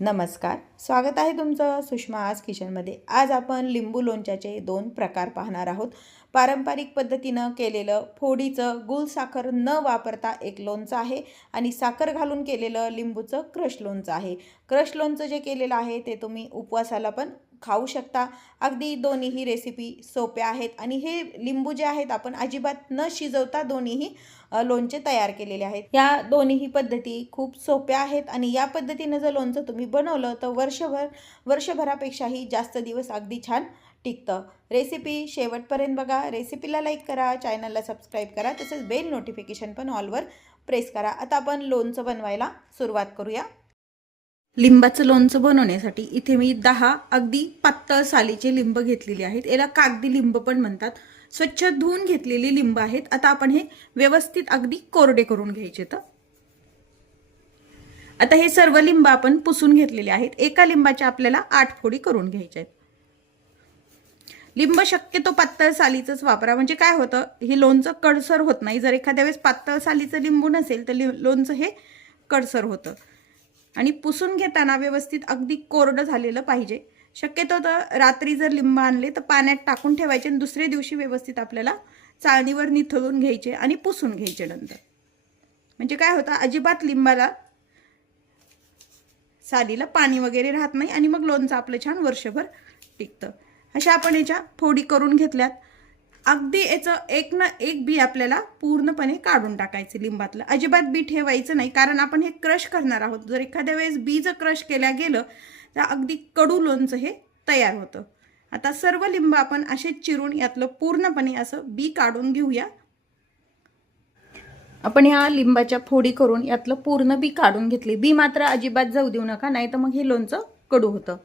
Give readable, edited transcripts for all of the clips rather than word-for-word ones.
नमस्कार, स्वागत आहे तुमचं सुषमा आज किचनमध्ये। आज आपण लिंबू लोणच्याचे दोन प्रकार पाहणार आहोत। पारंपरिक पद्धतीनं केलेलं फोडीचं गूळ साखर न वापरता एक लोणचं आहे आणि साखर घालून केलेलं लिंबूचं क्रश लोणचं आहे। क्रश लोणचं जे केलेलं आहे ते तुम्ही उपवासाला पण खाऊ शकता। अगदी दोन्हीही रेसिपी सोप्या आहेत आणि हे लिंबू जे आहेत आपण अजिबात न शिजवता दोन्हीही लोणचे तयार केलेले आहेत। या दोन्हीही पद्धती खूप सोप्या आहेत आणि या पद्धतीने जर लोणचं तुम्ही बनवलं तर वर्षभरापेक्षाही जास्त दिवस अगदी छान टिकतं। रेसिपी शेवटपर्यंत बघा, रेसिपीला लाईक करा, चॅनलला सबस्क्राईब करा, तसेच बेल नोटिफिकेशन पण ऑलवर प्रेस करा। आता आपण लोणचं बनवायला सुरुवात करूया। लिंबाचं लोणचं बनवण्यासाठी इथे मी 10 अगदी पातळ सालीचे लिंब घेतलेले आहेत। याला कागदी लिंब पण म्हणतात। स्वच्छ धुवून घेतलेली लिंब आहेत। आता आपण हे व्यवस्थित अगदी कोरडे करून घ्यायचे। तर आता हे सर्व लिंब आपण पुसून घेतलेले आहेत। एका लिंबाच्या आपल्याला 8 फोडी करून घ्यायच्या आहेत। लिंब शक्यतो पातळ सालीचंच वापरा, म्हणजे काय होतं हे लोणचं कडसर होत नाही। जर एखाद्या वेळेस पातळ सालीचं लिंबू नसेल तर लोणचं हे कडसर होतं। आणि पुसून घेताना व्यवस्थित अगदी कोरडं झालेलं पाहिजे। शक्यतो तर रात्री जर लिंब आणले तर पाण्यात टाकून ठेवायचे आणि दुसऱ्या दिवशी व्यवस्थित आपल्याला चाळणीवर निथळून घ्यायचे आणि पुसून घ्यायचे नंतर। म्हणजे काय होतं अजिबात लिंबाला सालीला पाणी वगैरे राहत नाही आणि मग लोणचं आपलं छान वर्षभर टिकतं। अशा आपण याच्या फोडी करून घेतल्यात। अगदी याचं एक ना एक बी आपल्याला पूर्णपणे काढून टाकायचे लिंबातलं। अजिबात बी ठेवायचं नाही, कारण आपण हे क्रश करणार आहोत। जर एखाद्या वेळेस बी जर क्रश केल्या गेलं तर अगदी कडू लोणचं हे तयार होतं। आता सर्व लिंब आपण असे चिरून यातलं पूर्णपणे असं बी काढून घेऊया। आपण ह्या लिंबाच्या फोडी करून यातलं पूर्ण बी काढून घेतली। बी मात्र अजिबात जाऊ देऊ नका, नाही तर मग हे लोणचं कडू होतं।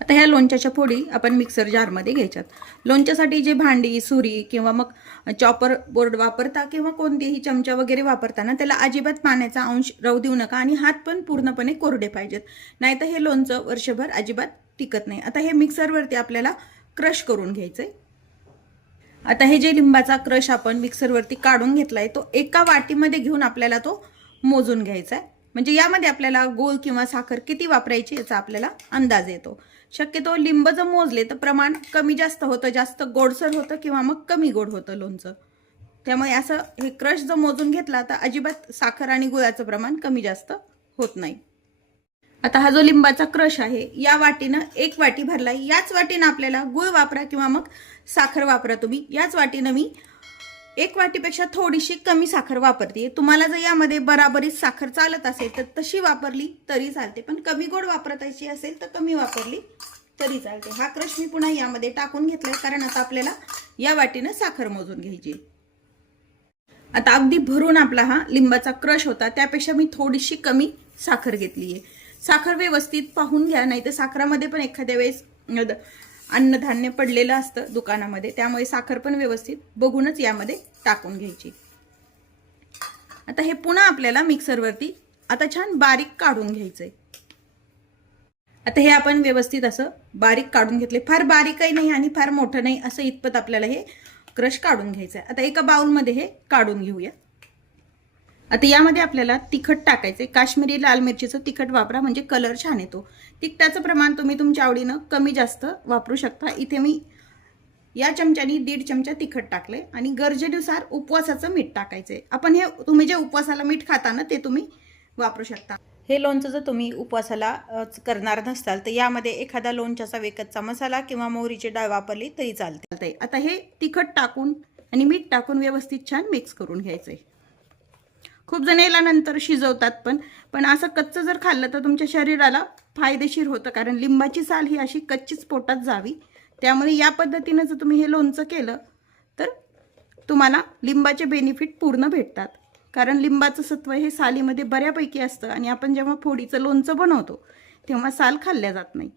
आता ह्या लोणच्याच्या फोडी आपण मिक्सर जारमध्ये घ्यायच्यात। लोणच्यासाठी जे भांडी, सुरी किंवा मग चॉपर बोर्ड वापरता किंवा कोणतेही चमचा वगैरे वापरताना त्याला अजिबात पाण्याचा अंश राहू देऊ नका आणि हात पण पूर्णपणे कोरडे पाहिजेत, नाहीतर हे लोणचं वर्षभर अजिबात टिकत नाही। आता हे मिक्सरवरती आपल्याला क्रश करून घ्यायचंय। आता हे जे लिंबाचा क्रश आपण मिक्सरवरती काढून घेतलाय तो एका वाटीमध्ये घेऊन आपल्याला तो मोजून घ्यायचा आहे। म्हणजे यामध्ये आपल्याला गूळ किंवा साखर किती वापरायची याचा आपल्याला अंदाज येतो। शक्यतो लिंब जर मोजले तर प्रमाण कमी जास्त होतं, जास्त गोडसर होतं किंवा मग कमी गोड होतं लोणचं। त्यामुळे असं हे क्रश जर मोजून घेतला तर अजिबात साखर आणि गुळाचं प्रमाण कमी जास्त होत नाही। आता हा जो लिंबाचा क्रश आहे या वाटीनं 1 वाटी भरलाय। याच वाटीनं आपल्याला गूळ वापरा किंवा मग साखर वापरा तुम्ही। याच वाटीनं मी 1 वाटीपेक्षा थोडीशी कमी साखर वापरते। तुम्हाला जर यामध्ये बराबरीत साखर चालत असेल तर तशी वापरली तरी चालते, पण कमी गोड वापरायची असेल तर कमी वापरली तरी चालते। हा क्रश मी पुन्हा यामध्ये टाकून घेतलाय, कारण आता आपल्याला या वाटीनं साखर मोजून घ्यायची। आता अगदी भरून आपला हा लिंबाचा क्रश होता, त्यापेक्षा मी थोडीशी कमी साखर घेतली आहे। साखर व्यवस्थित पाहून घ्या, नाही तर साखरामध्ये पण एखाद्या वेळेस अन्नधान्य पडलेलं असतं दुकानामध्ये, त्यामुळे साखर पण व्यवस्थित बघूनच यामध्ये टाकून घ्यायची। आता हे पुन्हा आपल्याला मिक्सरवरती आता छान बारीक काढून घ्यायचंय। आता हे आपण व्यवस्थित असं बारीक काढून घेतले। फार बारीकही नाही आणि फार मोठं नाही, असं इतपत आपल्याला हे क्रश काढून घ्यायचंय। आता एका बाउलमध्ये हे काढून घेऊया। आता यामध्ये आपल्याला तिखट टाकायचे। काश्मीरी लाल मिरचीचं तिखट वापरा, म्हणजे कलर छान येतो। तिखटाचं प्रमाण तुम्ही तुमच्या आवडीनं कमी जास्त वापरू शकता। इथे मी या चमच्यानी 1.5 चमचा तिखट टाकले आणि गरजेनुसार उपवासाचं मीठ टाकायचे। आपण हे तुम्ही जे उपवासाला मीठ खाता ना ते तुम्ही वापरू शकता। हे लोणचं जर तुम्ही उपवासाला करणार नसताल तर यामध्ये एखादा लोणच्याचा वेकतचा मसाला किंवा मोहरीची डाळ वापरली तरी चालते। आता हे तिखट टाकून आणि मीठ टाकून व्यवस्थित छान मिक्स करून घ्यायचंय। खूप जण याला नंतर शिजवतात पण असं कच्चं जर खाल्लं तर तुमच्या शरीराला फायदेशीर होतं, कारण लिंबाची साल ही अशी कच्चीच पोटात जावी। त्यामुळे या पद्धतीने जर तुम्ही हे लोणचं केलं तर तुम्हाला लिंबाचे बेनिफिट पूर्ण भेटतात, कारण लिंबाचं सत्व हे सालीमध्ये बऱ्यापैकी असतं आणि आपण जेव्हा फोडीचं लोणचं बनवतो तेव्हा साल खाल्ल्या जात नाही।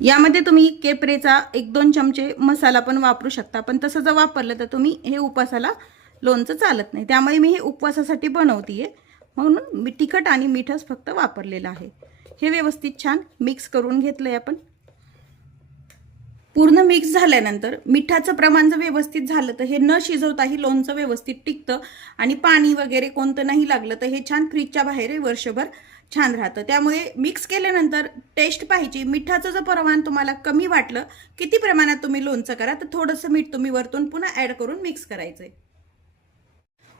यामध्ये तुम्ही केपरेचा 1-2 चमचे मसाला पण वापरू शकता, पण तसं जर वापरलं तर तुम्ही हे उपवासाला लोणचं चालत नाही। त्यामुळे मी हे उपवासासाठी बनवतीये, म्हणून मी तिखट आणि मीठच फक्त वापरलेलं आहे। हे व्यवस्थित छान मिक्स करून घेतलंय आपण। पूर्ण मिक्स झाल्यानंतर मिठाचं प्रमाण जर व्यवस्थित झालं तर हे न शिजवताही लोणचं व्यवस्थित टिकतं आणि पाणी वगैरे कोणतं नाही लागलं तर हे छान फ्रीजच्या बाहेर वर्षभर छान राहतं। त्यामुळे मिक्स केल्यानंतर टेस्ट पाहिजे। मिठाचं जर प्रमाण तुम्हाला कमी वाटलं, किती प्रमाणात तुम्ही लोणचं करा, तर थोडंसं मीठ तुम्ही वरतून पुन्हा ऍड करून मिक्स करायचंय।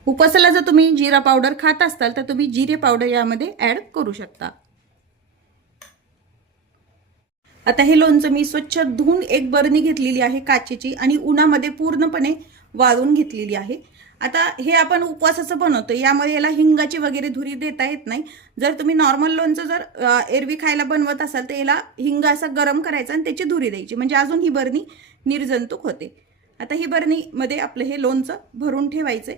उपवासाला जर तुम्ही जिरा पावडर खात असाल तर तुम्ही जिरे पावडर यामध्ये ऍड करू शकता। आता हे लोणचं मी स्वच्छ धुवून एक बरणी घेतलेली आहे काचेची आणि उन्हामध्ये पूर्णपणे वाळवून घेतलेली आहे। आता हे आपण उपवासाचं बनवतो, यामध्ये याला हिंगाची वगैरे धुरी देता येत नाही। जर तुम्ही नॉर्मल लोणचं जर एरवी खायला बनवत असाल तर याला हिंग असा गरम करायचा आणि त्याची धुरी द्यायची, म्हणजे अजून ही बरणी निर्जंतुक होते। आता ही बरणी मध्ये आपलं हे लोणचं भरून ठेवायचंय।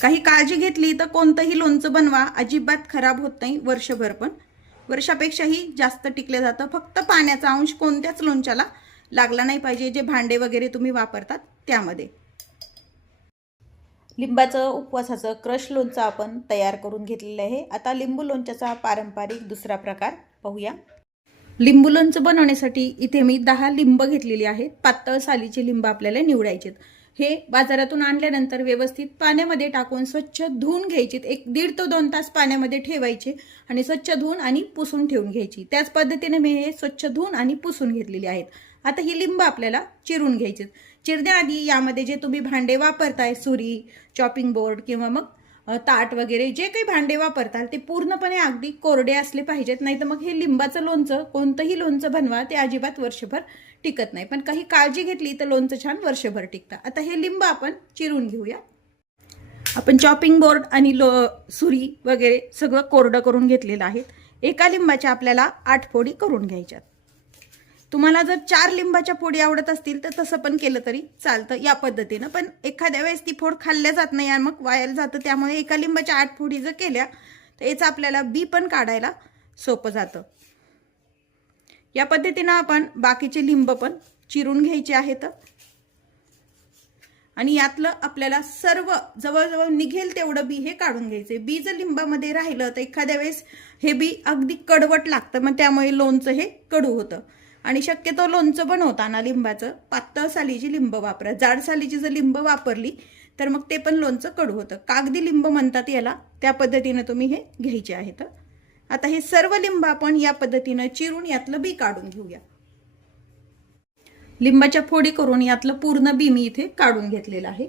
काही काळजी घेतली तर कोणतंही लोणचं बनवा, अजिबात खराब होत नाही, वर्षभर पण वर्षापेक्षाही जास्त टिकले जातं। फक्त पाण्याचा अंश कोणत्याच लोणच्याला लागला नाही पाहिजे, जे भांडे वगैरे तुम्ही वापरतात त्यामध्ये। लिंबाचं उपवासाचं क्रश लोणचं आपण तयार करून घेतलेलं आहे। आता लिंबू लोणच्याचा पारंपरिक दुसरा प्रकार पाहूया। लिंबू लोणचं बनवण्यासाठी इथे मी 10 लिंब घेतलेली आहेत। पातळ सालीचे लिंब आपल्याला निवडायचे। हे बाजारातून आणल्यानंतर व्यवस्थित पाण्यामध्ये टाकून स्वच्छ धुवून घ्यायचे। 1.5 ते 2 तास पाण्यामध्ये ठेवायचे आणि स्वच्छ धुवून आणि पुसून ठेवून घ्यायची। त्याच पद्धतीने मी हे स्वच्छ धुवून आणि पुसून घेतलेले आहेत। आता ही लिंब आपल्याला चिरून घ्यायची। चिरण्याआधी यामध्ये जे तुम्ही भांडे वापरताय, सुरी, चॉपिंग बोर्ड किंवा मग ताट वगैरे जे काही भांडे वापरताल ते पूर्णपणे अगदी कोरडे असले पाहिजेत, नाही तर मग हे लिंबाचं लोणचं कोणतंही लोणचं बनवा ते अजिबात वर्षभर टिकत नाही। पण काही काळजी घेतली तर लोणचं छान वर्षभर टिकतं। आता हे लिंब आपण चिरून घेऊया। आपण चॉपिंग बोर्ड आणि सुरी वगैरे सगळं कोरडं करून घेतलेलं आहे। एका लिंबाच्या आपल्याला 8 फोडी करून घ्यायच्यात। तुम्हाला जर 4 लिंबाच्या फोडी आवडत असतील तर तसं पण केलं तरी चालतं या पद्धतीनं, पण एखाद्या वेळेस ती फोड खाल्ल्या जात नाही आणि मग वायाला जातं। त्यामुळे एका लिंबाच्या 8 फोडी जर केल्या तर याचं आपल्याला बी पण काढायला सोपं जातं। या पद्धतीनं आपण बाकीचे लिंब पण चिरून घ्यायचे आहेत आणि यातलं आपल्याला सर्व जवळजवळ निघेल तेवढं बी हे काढून घ्यायचे। बी जर लिंबामध्ये राहिलं तर एखाद्या वेळेस हे बी अगदी कडवट लागतं, मग त्यामुळे लोणचं हे कडू होतं। आणि शक्यतो लोणचं बनवताना लिंबाचं पातळ सालीची लिंब वापरा। जाड सालीची जर लिंब वापरली तर मग ते पण लोणचं कडू होतं। कागदी लिंब म्हणतात याला, त्या पद्धतीने तुम्ही हे घ्यायचे आहेत। आता हे सर्व लिंब आपण या पद्धतीने चिरून यातलं बी काढून घेऊया। लिंबाच्या फोडी करून यातलं पूर्ण बी मी इथे काढून घेतलेलं आहे।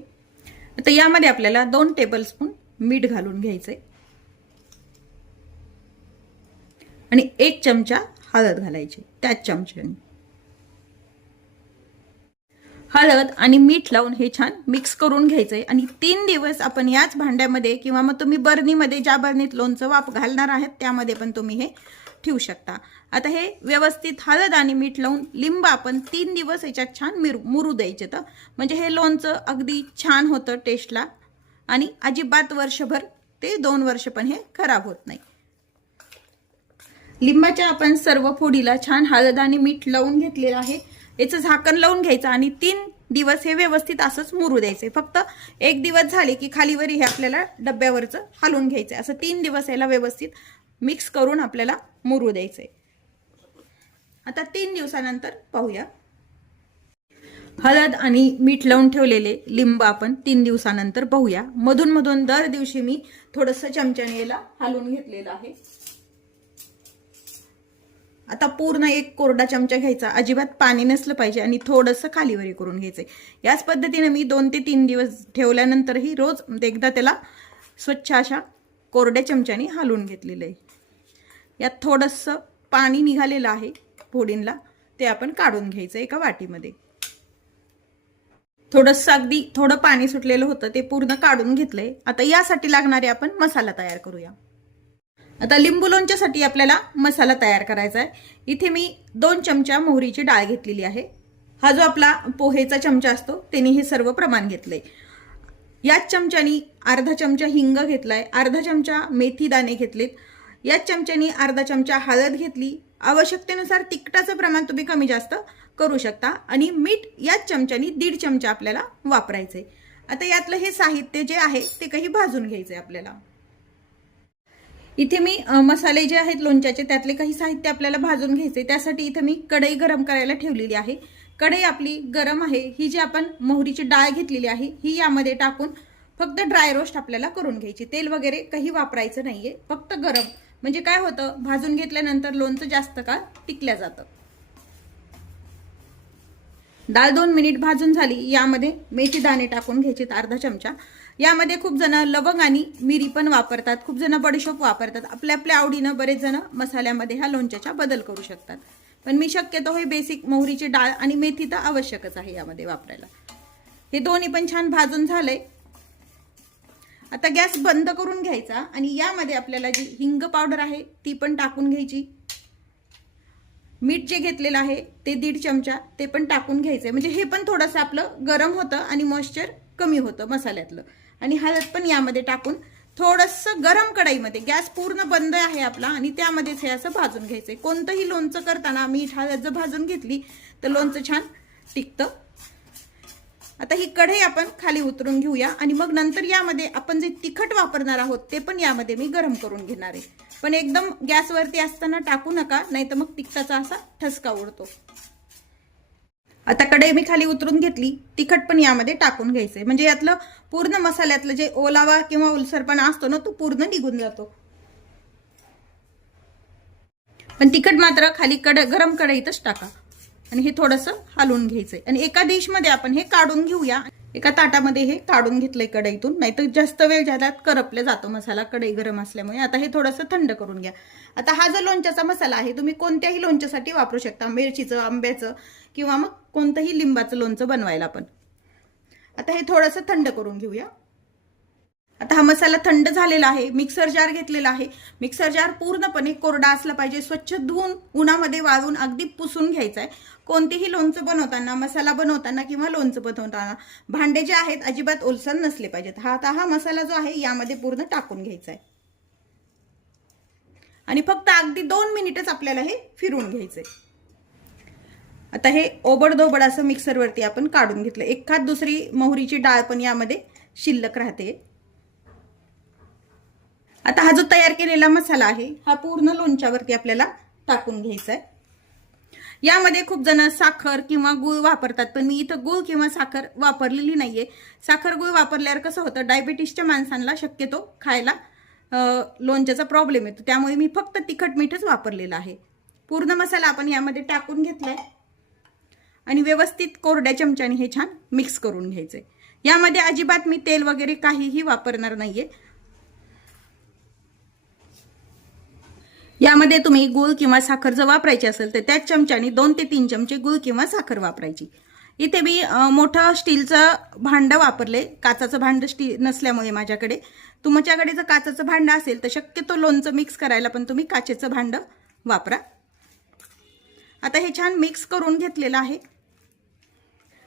आता यामध्ये आपल्याला 2 टेबलस्पून मीठ घालून घ्यायचंय आणि 1 चमचा हळद घालायची। त्याच चमच्याने हळद आणि मीठ लावून हे छान मिक्स करून घ्यायचंय आणि 3 दिवस आपण याच भांड्यामध्ये किंवा मग तुम्ही बरणीमध्ये, ज्या बरणीत लोणचं घालणार आहेत त्यामध्ये पण तुम्ही हे ठेवू शकता। आता हे व्यवस्थित हळद आणि मीठ लावून लिंब आपण 3 दिवस याच्यात छान मुरू द्यायचे, तर म्हणजे हे लोणचं अगदी छान होतं टेस्टला आणि अजिबात वर्षभर ते 2 वर्ष पण हे खराब होत नाही। लिंबाच्या आपण सर्व फोडीला छान हळद आणि मीठ लावून घेतलेलं आहे। याचं झाकण लावून घ्यायचं आणि 3 दिवस हे व्यवस्थित असंच मुरू द्यायचे। फक्त 1 दिवस झाले की खालीवर हे आपल्याला डब्यावरचं हलवून घ्यायचं। असं 3 दिवस याला व्यवस्थित मिक्स करून आपल्याला मुरू द्यायचंय। आता 3 दिवसानंतर पाहूया। हळद आणि मीठ लावून ठेवलेले लिंब आपण 3 दिवसानंतर पाहूया। मधून मधून दर दिवशी मी थोडंसं चमच्याने याला हलवून घेतलेलं आहे। आता पूर्ण 1 कोरडा चमचा घ्यायचा, अजिबात पाणी नसलं पाहिजे आणि थोडंसं खालीवरी करून घ्यायचंय। याच पद्धतीने मी 2 ते 3 दिवस ठेवल्यानंतरही रोज एकदा त्याला स्वच्छ अशा कोरड्या चमच्याने हलवून घेतलेलं आहे। यात थोडंसं पाणी निघालेलं आहे फोडींना, ते आपण काढून घ्यायचं एका वाटीमध्ये। थोडंसं अगदी थोडं पाणी सुटलेलं होतं ते पूर्ण काढून घेतलंय। आता यासाठी लागणारे आपण मसाला तयार करूया। आता लिंबू लोणच्यासाठी आपल्याला मसाला तयार करायचा आहे। इथे मी 2 चमचा मोहरीची डाळ घेतलेली आहे। हा जो आपला पोहेचा चमचा असतो त्याने हे सर्व प्रमाण घेतलंय। याच चमच्यानी अर्धा चमचा हिंग घेतलाय, अर्धा चमचा मेथी दाणे घेतलेत, याच चमच्यानी अर्धा चमचा हळद घेतली। आवश्यकतेनुसार तिखटाचं प्रमाण तुम्ही कमी जास्त करू शकता आणि मीठ याच चमच्यानी 1.5 चमचा आपल्याला वापरायचंय। आता यातलं हे साहित्य जे आहे ते काही भाजून घ्यायचंय आपल्याला। इथे मी मसाले जे आहेत लोणच्याचे त्यातले काही साहित्य आपल्याला भाजून घ्यायचे, त्यासाठी इथे मी कढई गरम करायला ठेवलेली आहे। कढई आपली गरम आहे। ही जी आपण मोहरीची डाळ घेतलेली आहे ही यामध्ये टाकून फक्त ड्राय रोस्ट आपल्याला करून घ्यायची। तेल वगैरे काही वापरायचं नाहीये, फक्त गरम, म्हणजे काय होतं भाजून घेतल्यानंतर लोणचं जास्त काळ टिकल्या जातं। डाळ 2 मिनिट भाजून झाली। यामध्ये मेथी दाणे टाकून घ्यायचे अर्धा चमचा। यामध्ये खूप जण लवंग आणि मिरी पण वापरतात, खूप जण बडीशोप वापरतात। आपल्या आपल्या आवडीनं बरेच जण मसाल्यामध्ये ह्या लोणच्याचा बदल करू शकतात, पण मी शक्यतो हे बेसिक मोहरीची डाळ आणि मेथी तर आवश्यकच आहे यामध्ये वापरायला। हे दोन्ही पण छान भाजून झाले। आता गॅस बंद करून घ्यायचा आणि यामध्ये आपल्याला जी हिंग पावडर आहे ती पण टाकून घ्यायची। मीठ जे घेतलेलं आहे ते 1.5 चमचा ते पण टाकून घ्यायचे, म्हणजे हे पण थोडंसं आपलं गरम होतं आणि मॉइश्चर कमी होतं मसाल्यातलं। आणि हळद पण यामध्ये टाकून थोडंसं गरम कढईमध्ये, गॅस पूर्ण बंद आहे आपला आणि त्यामध्येच हे असं भाजून घ्यायचंय। कोणतंही लोणचं करताना मीठ हळद जर भाजून घेतली तर लोणचं छान टिकतं। आता ही कढई आपण खाली उतरून घेऊया आणि मग नंतर यामध्ये आपण जे तिखट वापरणार आहोत ते पण यामध्ये मी गरम करून घेणार आहे, पण एकदम गॅसवरती असताना टाकू नका, नाही तर मग तिखटाचा असा ठसका उडतो। आता कढई मी खाली उतरून घेतली। तिखट पण यामध्ये टाकून घ्यायचंय, म्हणजे यातलं पूर्ण मसाल्यातलं जे ओलावा किंवा ओलसरपणा असतो ना तो पूर्ण निघून जातो। पण तिखट मात्र खाली गरम कढईतच टाका आणि हे थोडंसं हलवून घ्यायचंय। आणि एका डिशमध्ये आपण हे काढून घेऊया, एका ताटामध्ये हे काढून घेतलंय कढईतून, नाहीतर जास्त वेळ झाल्यात करपले जातो मसाला कढई गरम असल्यामुळे। आता हे थोडंसं थंड करून घ्या। आता हा जो लोणच्याचा मसाला आहे तुम्ही कोणत्याही लोणच्यासाठी वापरू शकता, मिरचीचं, आंब्याचं किंवा मग कोणतंही लिंबाचं लोणचं बनवायला पण। आता हे थोडंसं थंड करून घेऊया। आता हा मसाला थंड झालेला आहे। मिक्सर जार घेतलेला आहे। मिक्सर जार पूर्णपणे कोरडा असला पाहिजे, स्वच्छ धुवून उन्हामध्ये वाळवून अगदी पुसून घ्यायचा आहे। कोणतेही लोणचं बनवताना, मसाला बनवताना किंवा लोणचं बनवताना भांडे जे आहेत अजिबात ओलसर नसले पाहिजेत। आता हा मसाला जो आहे यामध्ये पूर्ण टाकून घ्यायचा आहे आणि फक्त अगदी 2 मिनिटच आपल्याला हे फिरवून घ्यायचंय। आता हे ओबडधोबड असं मिक्सरवरती आपण काढून घेतलं। एखाद दुसरी मोहरीची डाळ पण यामध्ये शिल्लक राहते। आता हा जो तयार केलेला मसाला आहे हा पूर्ण लोणच्यावरती आपल्याला टाकून घ्यायचा आहे। यामध्ये खूप जण साखर किंवा गूळ वापरतात, पण मी इथं गूळ किंवा साखर वापरलेली नाहीये। साखर गूळ वापरल्यावर कसं होतं डायबिटीसच्या माणसांना शक्यतो खायला लोणच्याचा प्रॉब्लेम येतो, त्यामुळे मी फक्त तिखट मीठच वापरलेलं आहे। पूर्ण मसाला आपण यामध्ये टाकून घेतलाय आणि व्यवस्थित कोरड्या चमच्याने हे छान मिक्स करून घ्यायचंय। यामध्ये अजिबात मी तेल वगैरे काहीही वापरणार नाहीये। यामध्ये तुम्ही गूळ किंवा साखर जर वापरायची असेल तर त्याच चमच्याने 2 ते 3 चमचे गूळ किंवा साखर वापरायची। इथे मी मोठं स्टीलचं भांडं वापरले, काचाचं भांडं नसल्यामुळे माझ्याकडे। तुमच्याकडे जर काचाचं भांडं असेल तर शक्यतो लोणचं मिक्स करायला पण तुम्ही काचेचं भांडं वापरा। आता हे छान मिक्स करून घेतलेलं आहे।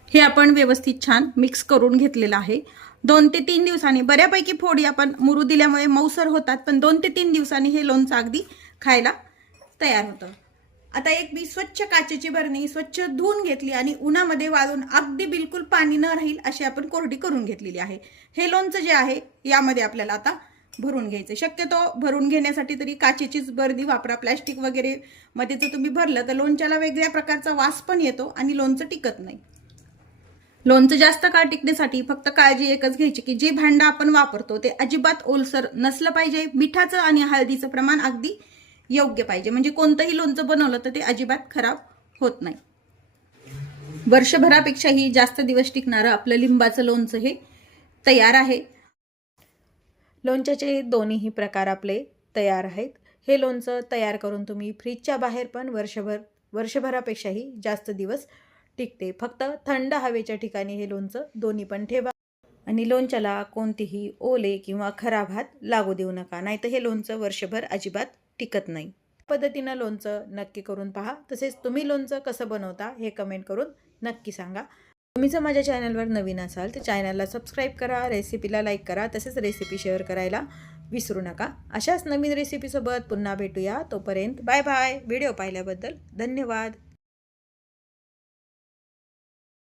हे आपण व्यवस्थित छान मिक्स करून घेतलेलं आहे। 2 ते 3 दिवसांनी बऱ्यापैकी फोडी आपण मुरू दिल्यामुळे मऊसर होतात, पण 2 ते 3 दिवसांनी हे लोणचं अगदी खायला तयार होतं। आता एक मी स्वच्छ काचेची बरणी स्वच्छ धुवून घेतली आणि उन्हामध्ये वाळून अगदी बिलकुल पाणी न राहील अशी आपण कोरडी करून घेतलेली आहे। हे लोणचं जे आहे यामध्ये आपल्याला आता भरून घ्यायचं। शक्यतो भरून घेण्यासाठी तरी काचेचीच बरणी वापरा। प्लास्टिक वगैरे मध्ये जर तुम्ही भरलं तर लोणच्याला वेगळ्या प्रकारचा वास पण येतो आणि लोणचं टिकत नाही। लोणचं जास्त काळ टिकण्यासाठी फक्त काळजी एकच घ्यायची की जे भांडं आपण वापरतो ते अजिबात ओलसर नसलं पाहिजे। मिठाचं आणि हळदीचं प्रमाण अगदी योग्य पाहिजे, म्हणजे कोणतंही लोणचं बनवलं तर ते अजिबात खराब होत नाही। वर्षभरापेक्षाही जास्त दिवस टिकणारं आपलं लिंबाचं लोणचं हे तयार आहे। लोणच्याचे दोन्हीही प्रकार आपले तयार आहेत। हे लोणचं तयार करून तुम्ही फ्रीजच्या बाहेर पण वर्षभरापेक्षाही जास्त दिवस टिकते। फक्त थंड हवेच्या ठिकाणी हे लोणचं दोन्ही पण ठेवा आणि लोणच्याला कोणतीही ओले किंवा खराब हात लागू देऊ नका, नाहीतर हे लोणचं वर्षभर अजिबात टिकत नाही। पद्धतीनं लोणचं नक्की करून पहा। तसेच तुम्ही लोणचं कसं बनवता हे कमेंट करून नक्की सांगा। तुम्ही जर माझ्या चॅनलवर नवीन असाल तर चॅनलला सबस्क्राईब करा, रेसिपीला लाईक करा, तसेच रेसिपी शेअर करायला विसरू नका। अशाच नवीन रेसिपीसोबत पुन्हा भेटूया। तोपर्यंत बाय बाय। व्हिडिओ पाहिल्याबद्दल धन्यवाद।